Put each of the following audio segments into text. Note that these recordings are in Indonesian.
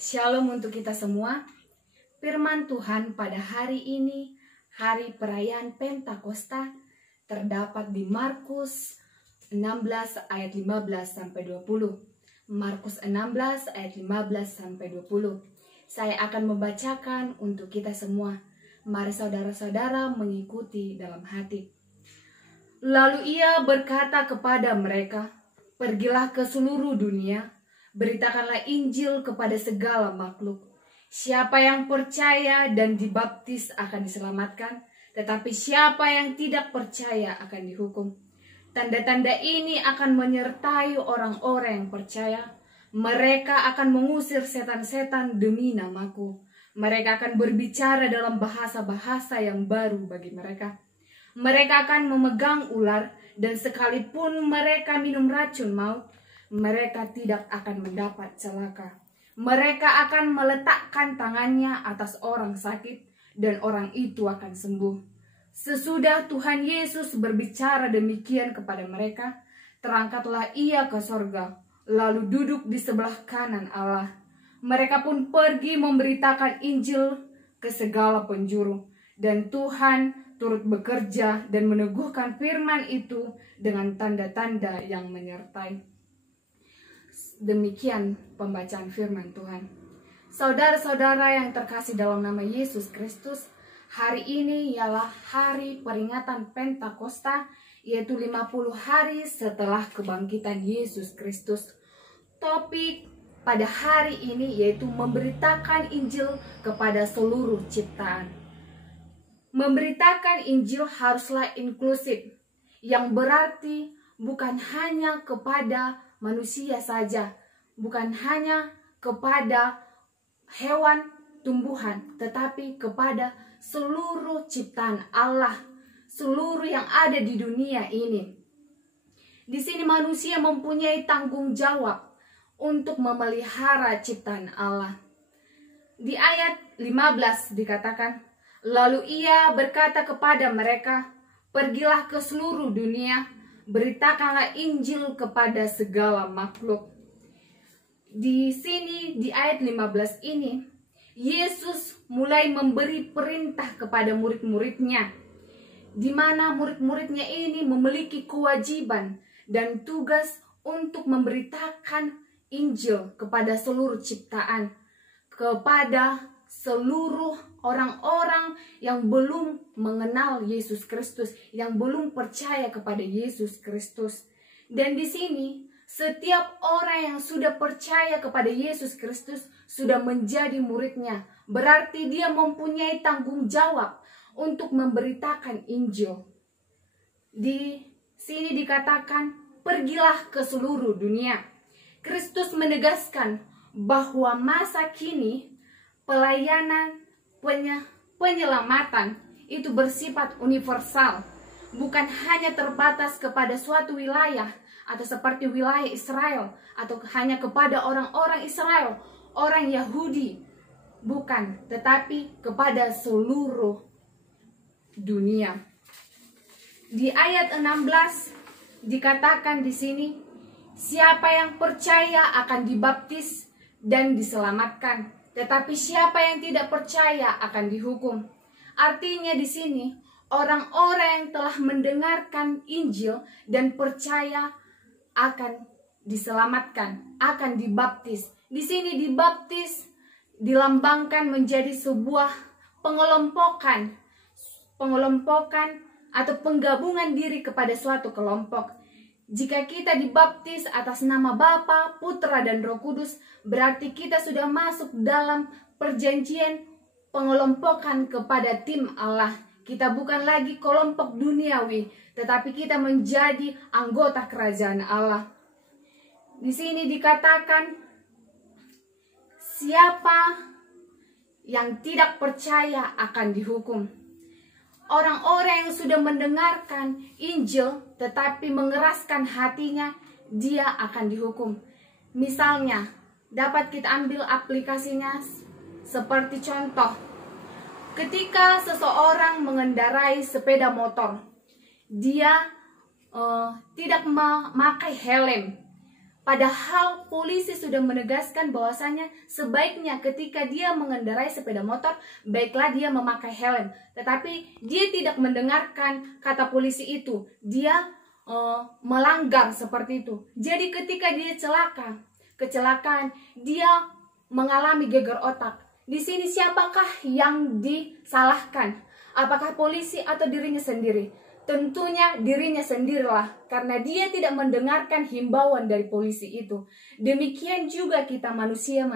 Shalom untuk kita semua. Firman Tuhan pada hari ini, hari perayaan Pentakosta, terdapat di Markus 16 ayat 15-20. Markus 16 ayat 15-20. Saya akan membacakan untuk kita semua. Mari saudara-saudara mengikuti dalam hati. Lalu ia berkata kepada mereka, "Pergilah ke seluruh dunia, beritakanlah Injil kepada segala makhluk. Siapa yang percaya dan dibaptis akan diselamatkan, tetapi siapa yang tidak percaya akan dihukum. Tanda-tanda ini akan menyertai orang-orang yang percaya. Mereka akan mengusir setan-setan demi namaku. Mereka akan berbicara dalam bahasa-bahasa yang baru bagi mereka. Mereka akan memegang ular, dan sekalipun mereka minum racun maut, mereka tidak akan mendapat celaka. Mereka akan meletakkan tangannya atas orang sakit, dan orang itu akan sembuh." Sesudah Tuhan Yesus berbicara demikian kepada mereka, terangkatlah ia ke sorga, lalu duduk di sebelah kanan Allah. Mereka pun pergi memberitakan Injil ke segala penjuru, dan Tuhan turut bekerja dan meneguhkan firman itu dengan tanda-tanda yang menyertai. Demikian pembacaan firman Tuhan. Saudara-saudara yang terkasih dalam nama Yesus Kristus, hari ini ialah hari peringatan Pentakosta, yaitu 50 hari setelah kebangkitan Yesus Kristus. Topik pada hari ini yaitu memberitakan Injil kepada seluruh ciptaan. Memberitakan Injil haruslah inklusif, yang berarti bukan hanya kepada manusia saja, bukan hanya kepada hewan, tumbuhan, tetapi kepada seluruh ciptaan Allah, seluruh yang ada di dunia ini. Di sini manusia mempunyai tanggung jawab untuk memelihara ciptaan Allah. Di ayat 15 dikatakan, "Lalu ia berkata kepada mereka, pergilah ke seluruh dunia, beritakanlah Injil kepada segala makhluk." Di sini di ayat 15 ini, Yesus mulai memberi perintah kepada murid-muridnya, di mana murid-muridnya ini memiliki kewajiban dan tugas untuk memberitakan Injil kepada seluruh ciptaan, kepada seluruh orang-orang yang belum mengenal Yesus Kristus, yang belum percaya kepada Yesus Kristus. Dan di sini setiap orang yang sudah percaya kepada Yesus Kristus sudah menjadi muridnya. Berarti dia mempunyai tanggung jawab untuk memberitakan Injil. Di sini dikatakan, pergilah ke seluruh dunia. Kristus menegaskan bahwa masa kini pelayanan penyelamatan itu bersifat universal, bukan hanya terbatas kepada suatu wilayah atau seperti wilayah Israel atau hanya kepada orang-orang Israel, orang Yahudi, bukan, tetapi kepada seluruh dunia. Di ayat 16 dikatakan di sini, siapa yang percaya akan dibaptis dan diselamatkan, tetapi siapa yang tidak percaya akan dihukum. Artinya di sini orang-orang yang telah mendengarkan Injil dan percaya akan diselamatkan, akan dibaptis. Di sini dibaptis dilambangkan menjadi sebuah pengelompokan atau penggabungan diri kepada suatu kelompok. Jika kita dibaptis atas nama Bapa, Putra, dan Roh Kudus, berarti kita sudah masuk dalam perjanjian pengelompokan kepada tim Allah. Kita bukan lagi kelompok duniawi, tetapi kita menjadi anggota kerajaan Allah. Di sini dikatakan, siapa yang tidak percaya akan dihukum. Orang-orang yang sudah mendengarkan Injil tetapi mengeraskan hatinya, dia akan dihukum. Misalnya, dapat kita ambil aplikasinya seperti contoh. Ketika seseorang mengendarai sepeda motor, dia tidak memakai helm. Padahal polisi sudah menegaskan bahwasanya sebaiknya ketika dia mengendarai sepeda motor, baiklah dia memakai helm. Tetapi dia tidak mendengarkan kata polisi itu. Dia melanggar seperti itu. Jadi ketika dia kecelakaan, dia mengalami geger otak. Di sini siapakah yang disalahkan? Apakah polisi atau dirinya sendiri? Tentunya dirinya sendirilah, karena dia tidak mendengarkan himbauan dari polisi itu. Demikian juga kita manusia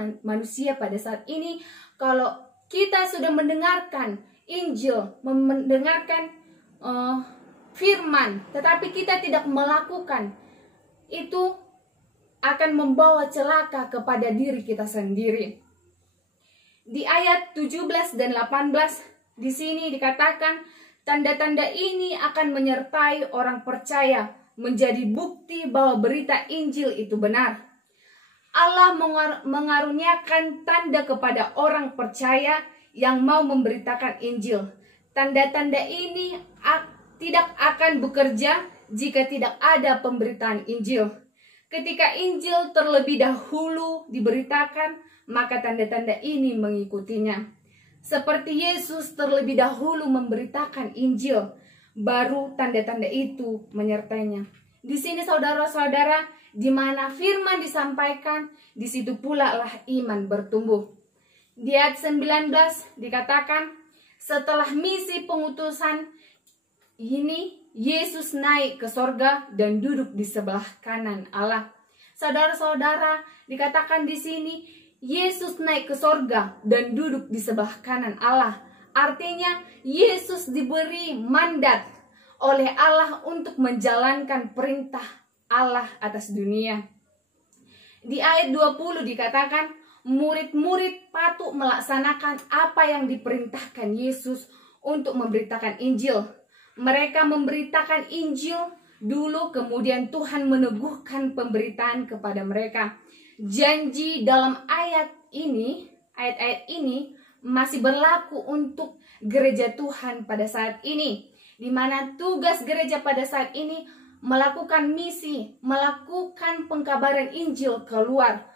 pada saat ini, kalau kita sudah mendengarkan Injil, mendengarkan firman, tetapi kita tidak melakukan, itu akan membawa celaka kepada diri kita sendiri. Di ayat 17 dan 18 di sini dikatakan, tanda-tanda ini akan menyertai orang percaya, menjadi bukti bahwa berita Injil itu benar. Allah mengaruniakan tanda kepada orang percaya yang mau memberitakan Injil. Tanda-tanda ini tidak akan bekerja jika tidak ada pemberitaan Injil. Ketika Injil terlebih dahulu diberitakan, maka tanda-tanda ini mengikutinya. Seperti Yesus terlebih dahulu memberitakan Injil, baru tanda-tanda itu menyertainya. Di sini saudara-saudara, di mana firman disampaikan, di situ pula lah iman bertumbuh. Di ayat 19 dikatakan, setelah misi pengutusan ini, Yesus naik ke sorga dan duduk di sebelah kanan Allah. Saudara-saudara, dikatakan di sini, Yesus naik ke sorga dan duduk di sebelah kanan Allah. Artinya Yesus diberi mandat oleh Allah untuk menjalankan perintah Allah atas dunia. Di ayat 20 dikatakan, murid-murid patut melaksanakan apa yang diperintahkan Yesus untuk memberitakan Injil. Mereka memberitakan Injil dulu, kemudian Tuhan meneguhkan pemberitaan kepada mereka. Janji dalam ayat-ayat ini masih berlaku untuk gereja Tuhan pada saat ini, di mana tugas gereja pada saat ini melakukan misi, melakukan pengkabaran Injil keluar.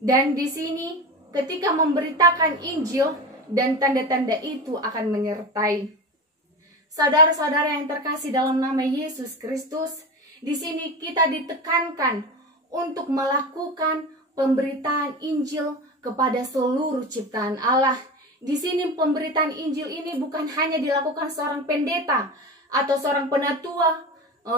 Dan di sini ketika memberitakan Injil, dan tanda-tanda itu akan menyertai. Saudara-saudara yang terkasih dalam nama Yesus Kristus, di sini kita ditekankan untuk melakukan pemberitaan Injil kepada seluruh ciptaan Allah. Di sini pemberitaan Injil ini bukan hanya dilakukan seorang pendeta atau seorang penatua,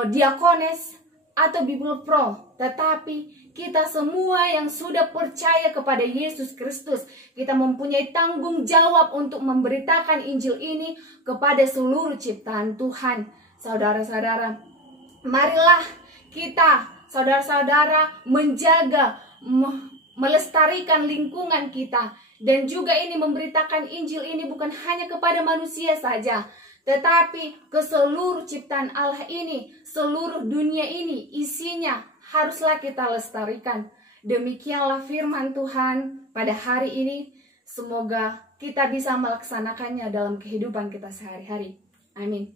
diakones atau Bible Pro, tetapi kita semua yang sudah percaya kepada Yesus Kristus, kita mempunyai tanggung jawab untuk memberitakan Injil ini kepada seluruh ciptaan Tuhan. Saudara-saudara, marilah kita, saudara-saudara, menjaga, melestarikan lingkungan kita. Dan juga ini memberitakan Injil ini bukan hanya kepada manusia saja, tetapi ke seluruh ciptaan Allah ini, seluruh dunia ini, isinya haruslah kita lestarikan. Demikianlah firman Tuhan pada hari ini. Semoga kita bisa melaksanakannya dalam kehidupan kita sehari-hari. Amin.